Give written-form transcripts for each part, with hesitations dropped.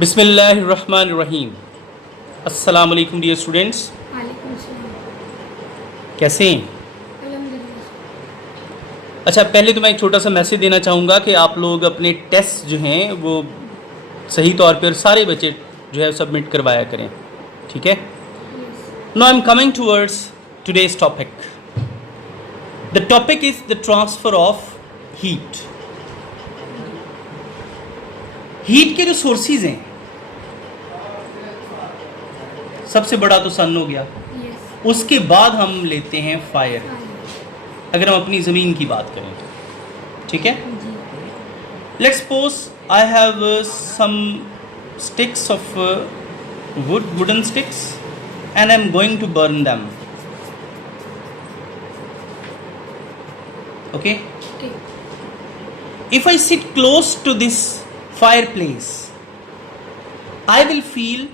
बिस्मिल्लाहिर्रहमानिर्रहीम। अस्सलाम वालेकुम डियर स्टूडेंट्स, वालेकुम अस्सलाम। कैसे हैं? अल्हम्दुलिल्लाह। अच्छा, पहले तो मैं एक छोटा सा मैसेज देना चाहूँगा कि आप लोग अपने टेस्ट जो हैं वो सही तौर पर सारे बच्चे जो है सबमिट करवाया करें, ठीक है? Yes. Now I am coming towards today's topic. The topic is the transfer of heat. Heat के जो सोर्सेज हैं, सबसे बड़ा तो सन हो गया, यस। उसके बाद हम लेते हैं फायर, फायर। अगर हम अपनी ज़मीन की बात करें तो, ठीक है? जी। Let's suppose I have some sticks of wooden sticks and I'm going to burn them. Okay? Okay. If I sit close to this fireplace, I will feel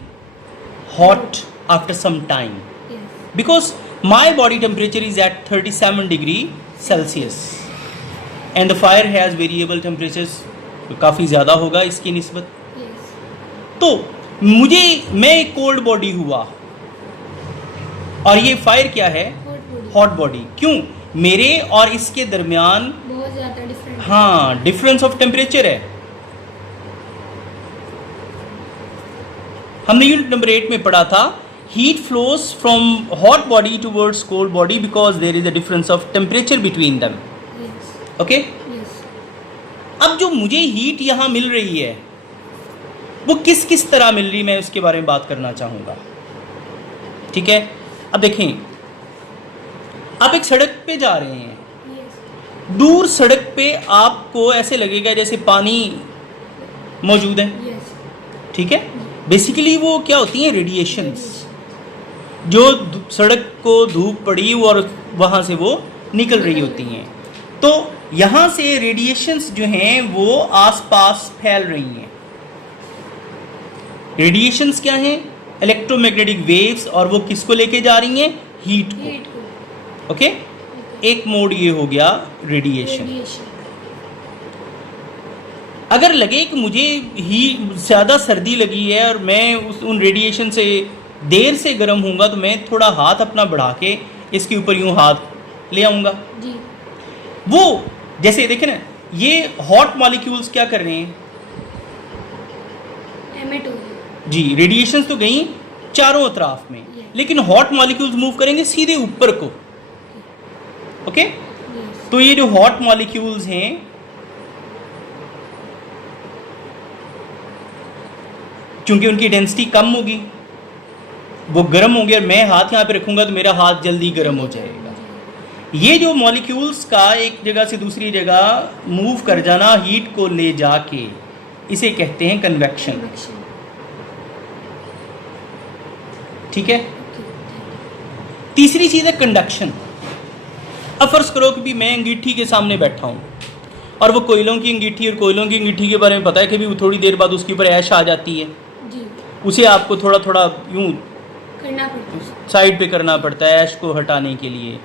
hot after some time yes. because my body temperature is at 37 degree Celsius and the fire has variable temperatures, तो काफ़ी ज़्यादा होगा इसकी निस्बत। Yes. तो मैं एक cold body हुआ और ये फायर क्या है? Hot body. Hot body. क्यों? मेरे और इसके दरमियान बहुत ज़्यादा डिफरेंट। हाँ डिफरेंस ऑफ टेम्परेचर है। हमने यूनिट नंबर 8 में पढ़ा था, heat flows from hot body towards cold body because there is a difference of temperature between them. Yes. Okay? Yes. अब जो मुझे हीट यहाँ मिल रही है वो किस किस तरह मिल रही, मैं उसके बारे में बात करना चाहूँगा, ठीक है? अब देखें, आप एक सड़क पे जा रहे हैं, यस। दूर सड़क पे आपको ऐसे लगेगा जैसे पानी मौजूद है, यस। ठीक है? बेसिकली वो क्या होती हैं? रेडिएशंस, जो सड़क को धूप पड़ी और वहाँ से वो निकल रही होती हैं। तो यहाँ से रेडिएशंस जो हैं वो आसपास फैल रही हैं। रेडिएशंस क्या हैं? इलेक्ट्रोमैग्नेटिक वेव्स, और वो किसको लेके जा रही हैं? हीट को। हीट को। ओके? एक मोड ये हो गया रेडिएशन। रेडिएशन। अगर लगे कि मुझे ही ज़्यादा सर्दी लगी है और मैं उन रेडिएशन से देर से गर्म होऊंगा, तो मैं थोड़ा हाथ अपना बढ़ा के इसके ऊपर यूं हाथ ले आऊँगा। जी। वो जैसे देखें ना, ये हॉट मॉलिक्यूल्स क्या कर रहे हैं? एमिट हो गया। जी, रेडिएशंस तो गई चारों अतराफ में, लेकिन हॉट मॉलिक्यूल्स मूव करेंगे सीधे ऊपर को। ओके? यस। तो ये जो हॉट मॉलिक्यूल्स हैं, चूंकि उनकी डेंसिटी कम होगी, वो गर्म होंगे, और मैं हाथ यहाँ पे रखूंगा तो मेरा हाथ जल्दी गर्म हो जाएगा। ये जो मॉलिक्यूल्स का एक जगह से दूसरी जगह मूव कर जाना, हीट को ले जाके, इसे कहते हैं कन्वेक्शन, कन्वेक्शन। ठीक है? ओके। तीसरी चीज़ है कंडक्शन। अब फर्ज करो कि भी मैं अंगीठी के सामने बैठा हूँ और वो कोयलों की अंगीठी, और कोयलों की अंगीठी के बारे में पता है कि भी वो थोड़ी देर बाद उसके ऊपर ऐश आ जाती है, जी। उसे आपको थोड़ा थोड़ा यूं करना पड़ता है। साइड पे करना पड़ता है ऐश को हटाने के लिए।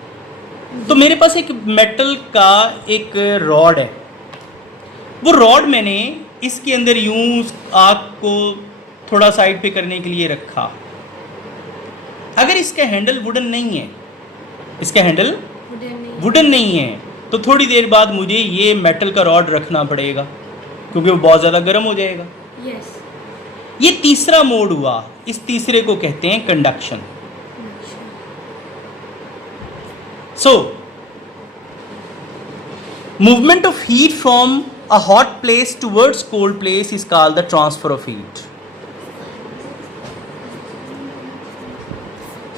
तो मेरे पास एक मेटल का एक रॉड है, वो रॉड मैंने इसके अंदर यूं आग को थोड़ा साइड पे करने के लिए रखा। अगर इसका हैंडल वुडन नहीं है, इसका हैंडल वुडन नहीं है, तो थोड़ी देर बाद मुझे ये मेटल का रॉड रखना पड़ेगा क्योंकि वो बहुत ज़्यादा गर्म हो जाएगा। यस। ये तीसरा मोड हुआ, इस तीसरे को कहते हैं conduction. So, movement of heat from a hot place towards cold place is called the transfer of heat.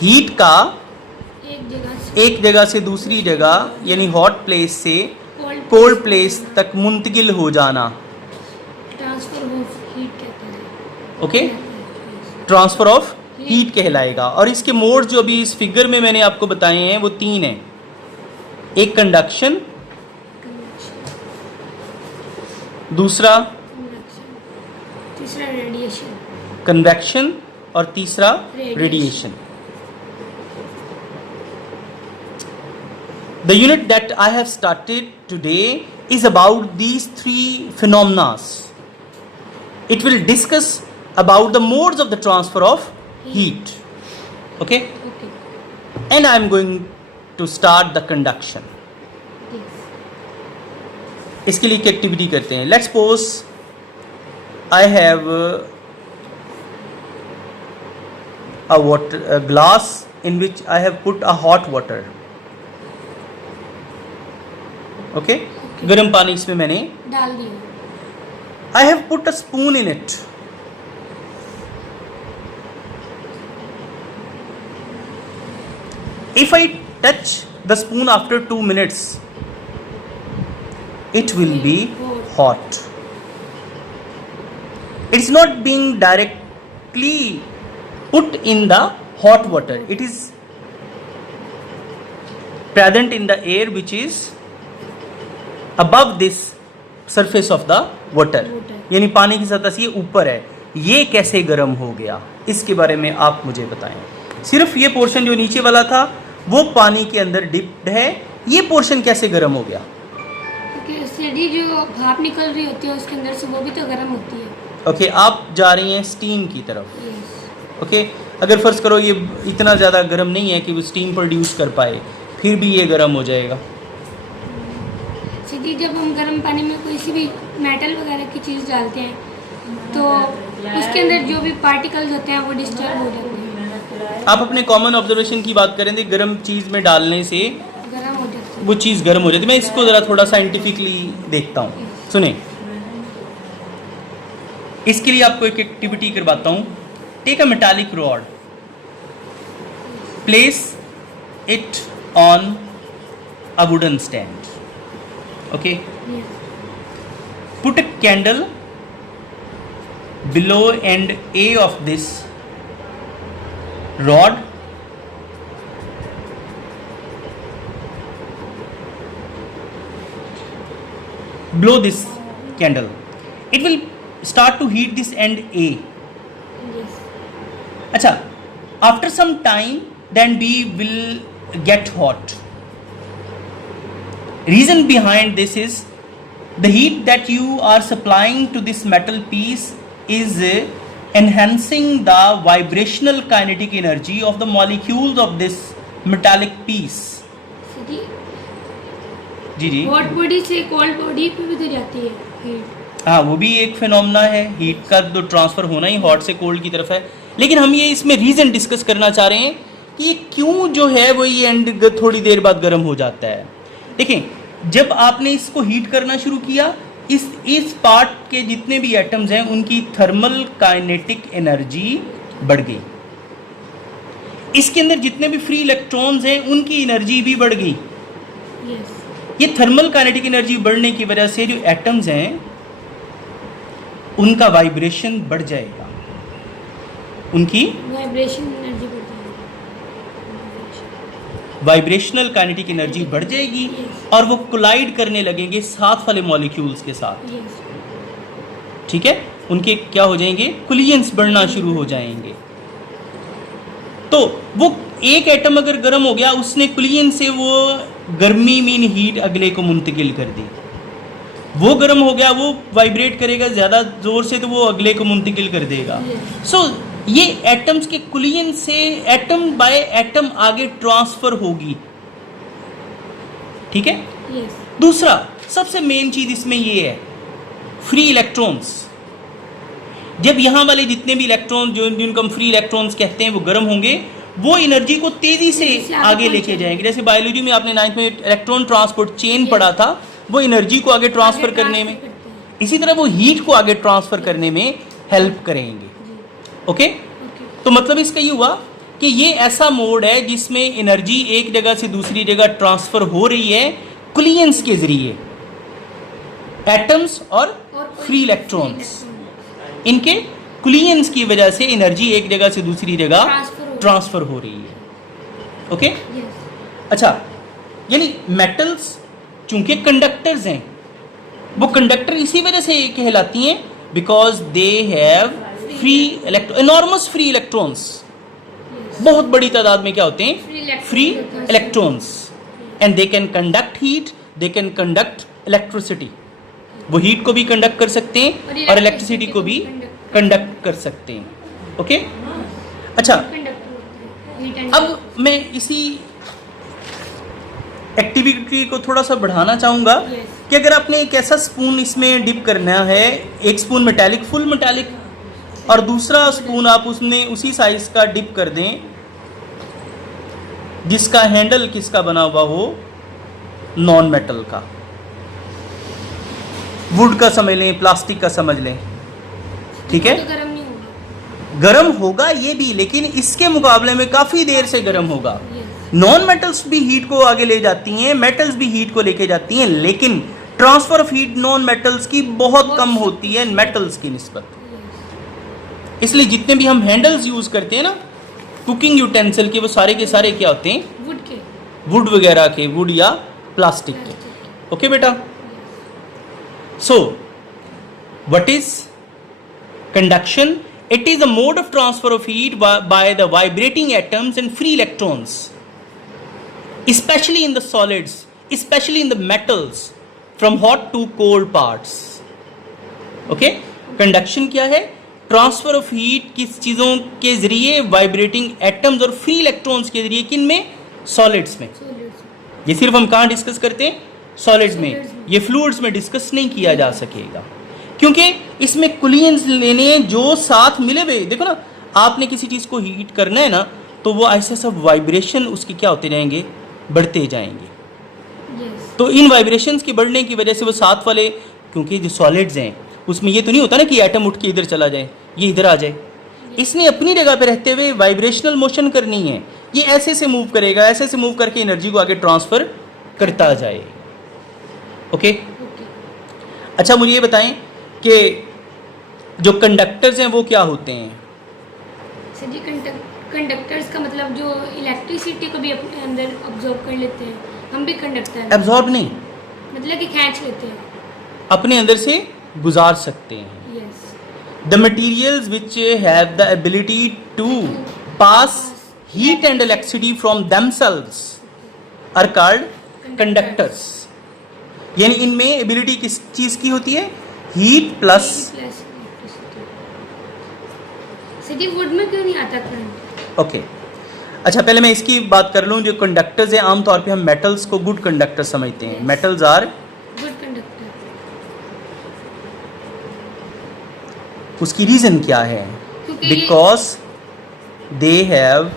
Heat का एक जगह से दूसरी जगह, यानी हॉट प्लेस से कोल्ड प्लेस तक मुंतकिल हो जाना, ट्रांसफर ऑफ हीट कहते हैं। ओके? ट्रांसफर ऑफ हीट कहलाएगा। और इसके मोड जो अभी इस फिगर में मैंने आपको बताए हैं वो तीन हैं, एक कंडक्शन, दूसरा तीसरा रेडिएशन, कन्वेक्शन, और तीसरा radiation. The unit that I have started today is about these three phenomena. It will discuss about the modes of the transfer of heat. Okay, Okay. and I am going to start the conduction. Yes. इसके लिए एक activity करते हैं. Let's suppose I have a glass in which I have put a hot water. Okay, गर्म पानी इसमें मैंने डाल दिया. I have put a spoon in it. If I touch the spoon after 2 minutes, it will be hot. It's not being directly put in the hot water. It is present in the air which is above this surface of the water. यानी पानी की सतह से ये ऊपर है. ये कैसे गर्म हो गया, इसके बारे में आप मुझे बताएं. सिर्फ ये पोर्शन जो नीचे वाला था वो पानी के अंदर डिप्ड है, ये पोर्शन कैसे गर्म हो गया? क्योंकि सीढ़ी जो भाप निकल रही होती है उसके अंदर से वो भी तो गर्म होती है. ओके, आप जा रही हैं स्टीम की तरफ. Yes. ओके, अगर फ़र्ज़ करो ये इतना ज़्यादा गर्म नहीं है कि वो स्टीम प्रोड्यूस कर पाए, फिर भी ये गर्म हो जाएगा. सीधी जब हम गर्म पानी में कोई सी भी मेटल वगैरह की चीज़ डालते हैं तो उसके अंदर जो भी पार्टिकल्स होते हैं वो डिस्टर्ब हो जाते हैं. आप अपने कॉमन ऑब्जर्वेशन की बात करें तो गर्म चीज़ में डालने से गर्म हो जाते हैं. वो चीज़ गर्म हो जाती है. मैं इसको ज़रा थोड़ा साइंटिफिकली देखता हूँ. सुने, इसके लिए आपको एक एक्टिविटी करवाता हूँ. Take a metallic rod, place it on a wooden stand. Okay, Yes. put a candle below end A of this rod. Blow this candle. It will start to heat this end A. Yes. अच्छा, after some time then B will get hot. Reason behind this is the heat that you are supplying to this metal piece is enhancing the vibrational kinetic energy of the molecules of this metallic piece. सीधी जी जी, hot body से cold body पे भी तो जाती है heat. हाँ, वो भी एक फिनोमेना है. हीट का तो ट्रांसफ़र होना ही हॉट से कोल्ड की तरफ है. लेकिन हम ये इसमें रीज़न डिस्कस करना चाह रहे हैं कि ये क्यों जो है वो ये एंड थोड़ी देर बाद गर्म हो जाता है. देखें, जब आपने इसको हीट करना शुरू किया, इस पार्ट के जितने भी एटम्स हैं उनकी थर्मल काइनेटिक एनर्जी बढ़ गई. इसके अंदर जितने भी फ्री इलेक्ट्रॉन्स हैं उनकी एनर्जी भी बढ़ गई. यस. ये थर्मल काइनेटिक एनर्जी बढ़ने की वजह से जो एटम्स हैं उनका वाइब्रेशन बढ़ जाएगा, उनकी वाइब्रेशन एनर्जी बढ़ती है. वाइब्रेशनल काइनेटिक एनर्जी बढ़ जाएगी और वो कोलाइड करने लगेंगे साथ वाले मॉलिक्यूल्स के साथ. यस. ठीक है, उनके क्या हो जाएंगे, कुलियंस बढ़ना शुरू हो जाएंगे. तो वो एक एटम अगर गर्म हो गया, उसने कुलियन से वो गर्मी मीन हीट अगले को मुंतकिल कर दी. वो गर्म हो गया, वो वाइब्रेट करेगा ज़्यादा ज़ोर से तो वो अगले को मुंतकिल कर देगा. सो ये एटम्स के कुलियन से एटम बाय एटम आगे ट्रांसफर होगी. ठीक है. यस. दूसरा सबसे मेन चीज इसमें ये है, फ्री इलेक्ट्रॉन्स. जब यहाँ वाले जितने भी इलेक्ट्रॉन जिनको हम फ्री इलेक्ट्रॉन्स कहते हैं वो गर्म होंगे, वो एनर्जी को तेजी से आगे लेके जाएंगे. जैसे बायोलॉजी में आपने 9th में इलेक्ट्रॉन ट्रांसपोर्ट चेन पढ़ा था, वो एनर्जी को आगे ट्रांसफर करने में, इसी तरह वो हीट को आगे ट्रांसफर करने में हेल्प करेंगे. ओके. तो मतलब इसका ये हुआ कि ये ऐसा मोड है जिसमें एनर्जी एक जगह से दूसरी जगह ट्रांसफर हो रही है कुलियंस के जरिए. एटम्स और फ्री इलेक्ट्रॉन्स, इनके कुलियंस की वजह से एनर्जी एक जगह से दूसरी जगह ट्रांसफर हो रही है. ओके. यस. अच्छा, यानी मेटल्स चूंकि कंडक्टर्स हैं, वो कंडक्टर इसी वजह से कहलाती हैं because they have free enormous free electrons. बहुत बड़ी तादाद में क्या होते हैं, free electrons. And they can conduct heat, they can conduct electricity. वो हीट को भी कंडक्ट कर सकते हैं और इलेक्ट्रिसिटी को भी कंडक्ट कर सकते हैं. ओके. अच्छा, कंडक्टर होते हैं, हीट एंड अब मैं इसी एक्टिविटी को थोड़ा सा बढ़ाना चाहूँगा Yes. कि अगर आपने एक ऐसा स्पून इसमें डिप करना है, एक स्पून मेटालिक, फुल मेटालिक, और दूसरा स्पून आप उसमें उसी साइज का डिप कर दें जिसका हैंडल किसका बना हुआ हो, नॉन मेटल का. वुड का समझ लें, प्लास्टिक का समझ लें, ठीक है. तो गर्म नहीं होगा. गर्म होगा ये भी, लेकिन इसके मुकाबले में काफ़ी देर से गर्म होगा. Yes. नॉन मेटल्स भी हीट को आगे ले जाती हैं, मेटल्स भी हीट को लेके जाती हैं, लेकिन transfer of heat non metals की बहुत कम होती है मेटल्स की निस्बत. Yes. इसलिए जितने भी हम हैंडल्स यूज़ करते हैं ना कुकिंग यूटेंसिल के, वो सारे के सारे क्या होते हैं, वुड के. वुड वगैरह के, वुड या प्लास्टिक के. ओके बेटा. So what is conduction? It is a mode of transfer of heat by the vibrating atoms and free electrons, especially in the solids, especially in the metals, from hot to cold parts. Okay? Conduction क्या है? Transfer of heat किस चीज़ों के जरिए, vibrating atoms और free electrons के जरिए. किन में? सॉलिड्स में. ये सिर्फ हम कहाँ डिस्कस करते हैं? सॉलिड्स में. ये फ्लूइड्स में डिस्कस नहीं किया जा सकेगा क्योंकि इसमें कुलियंस लेने जो साथ मिले हुए. देखो ना, आपने किसी चीज़ को हीट करना है ना, तो वो ऐसे सब वाइब्रेशन उसके क्या होते जाएंगे, बढ़ते जाएंगे. Yes. तो इन वाइब्रेशंस के बढ़ने की वजह से वो साथ वाले, क्योंकि जो सॉलिड्स हैं उसमें ये तो नहीं होता ना कि एटम उठ के इधर चला जाए, ये इधर आ जाए. इसने अपनी जगह पे रहते हुए वाइब्रेशनल मोशन करनी है. ये ऐसे से मूव करेगा, ऐसे से मूव करके एनर्जी को आगे ट्रांसफ़र करता जाए. ओके. अच्छा, मुझे ये बताएं कि जो कंडक्टर्स हैं वो क्या होते हैं? सर जी, कंडक्टर्स का मतलब जो इलेक्ट्रिसिटी को भी अपने अंदर अब्जॉर्ब कर लेते हैं, हम भी कंडक्टर हैं. एब्जॉर्ब नहीं, मतलब कि खींच लेते हैं. अपने अंदर से गुजार सकते हैं. Yes. The materials which have the ability to pass heat and electricity from themselves are called conductors. यानी इनमें एबिलिटी किस चीज़ की होती है? Heat plus. Sir ji, wood में क्यों नहीं आता करंट? ओके. अच्छा, पहले मैं इसकी बात कर लूँ. जो कंडक्टर्स हैं, आमतौर पे हम मेटल्स को गुड कंडक्टर समझते हैं. Metals are good conductor. उसकी रीज़न क्या है? क्योंकि because they have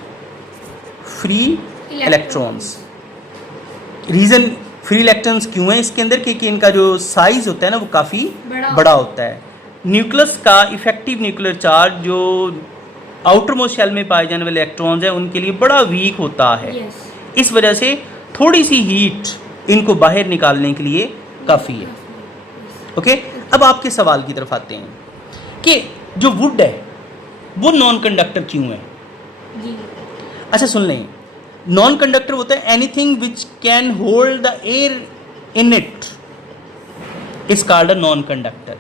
free electrons. Reason free electrons क्यों है इसके अंदर? क्योंकि इनका जो साइज होता है ना वो काफ़ी बड़ा होता है. न्यूक्लियस का इफेक्टिव न्यूक्लियर चार्ज जो आउटर मोस्ट शेल में पाए जाने वाले इलेक्ट्रॉन्स हैं उनके लिए बड़ा वीक होता है. Yes. इस वजह से थोड़ी सी हीट इनको बाहर निकालने के लिए काफ़ी है. ओके. अब आपके सवाल की तरफ आते हैं कि जो वुड है वो नॉन कंडक्टर क्यों है? जी. अच्छा, सुन लें. नॉन कंडक्टर होता है anything which can hold the air in it is called a non conductor.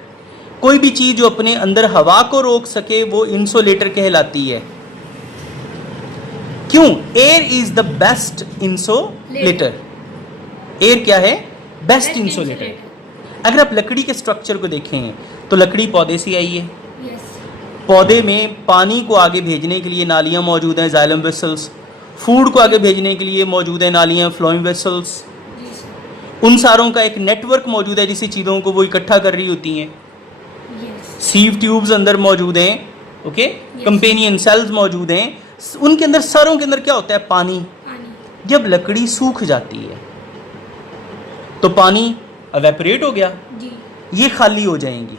कोई भी चीज़ जो अपने अंदर हवा को रोक सके वो इंसुलेटर कहलाती है. क्यों? Air is the best insulator. Air क्या है? Best insulator. अगर आप लकड़ी के स्ट्रक्चर को देखें तो लकड़ी पौधे से आई है. यस. पौधे में पानी को आगे भेजने के लिए नालियाँ मौजूद हैं, जाइलम वेसल्स. फूड को आगे भेजने के लिए मौजूद हैं नालियाँ, फ्लोइंग वेसल्स. जी सर. उन सारों का एक नेटवर्क मौजूद है जिससे चीज़ों को वो इकट्ठा कर रही होती हैं. यस. सीव ट्यूब्स अंदर मौजूद हैं. ओके. कंपेनियन सेल्स मौजूद हैं. उनके अंदर सारों के अंदर क्या होता है? पानी. पानी. जब लकड़ी सूख जाती है तो पानी एवेपोरेट हो गया, जी. ये खाली हो जाएंगी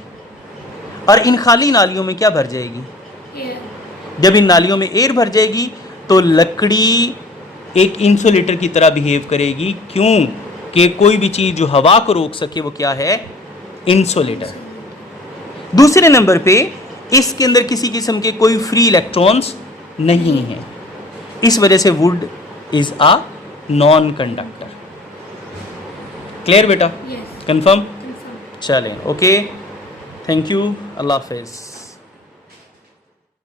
और इन खाली नालियों में क्या भर जाएगी? एयर. जब इन नालियों में एयर भर जाएगी तो लकड़ी एक इंसुलेटर की तरह बिहेव करेगी. क्यों? कि कोई भी चीज़ जो हवा को रोक सके वो क्या है? इंसुलेटर. दूसरे नंबर पे इसके अंदर किसी किस्म के कोई फ्री इलेक्ट्रॉन्स नहीं हैं. इस वजह से wood is a non conductor. Clear बेटा? यस. कंफर्म? कंफर्म. चलें. ओके. Thank you. अल्लाह हाफिज़.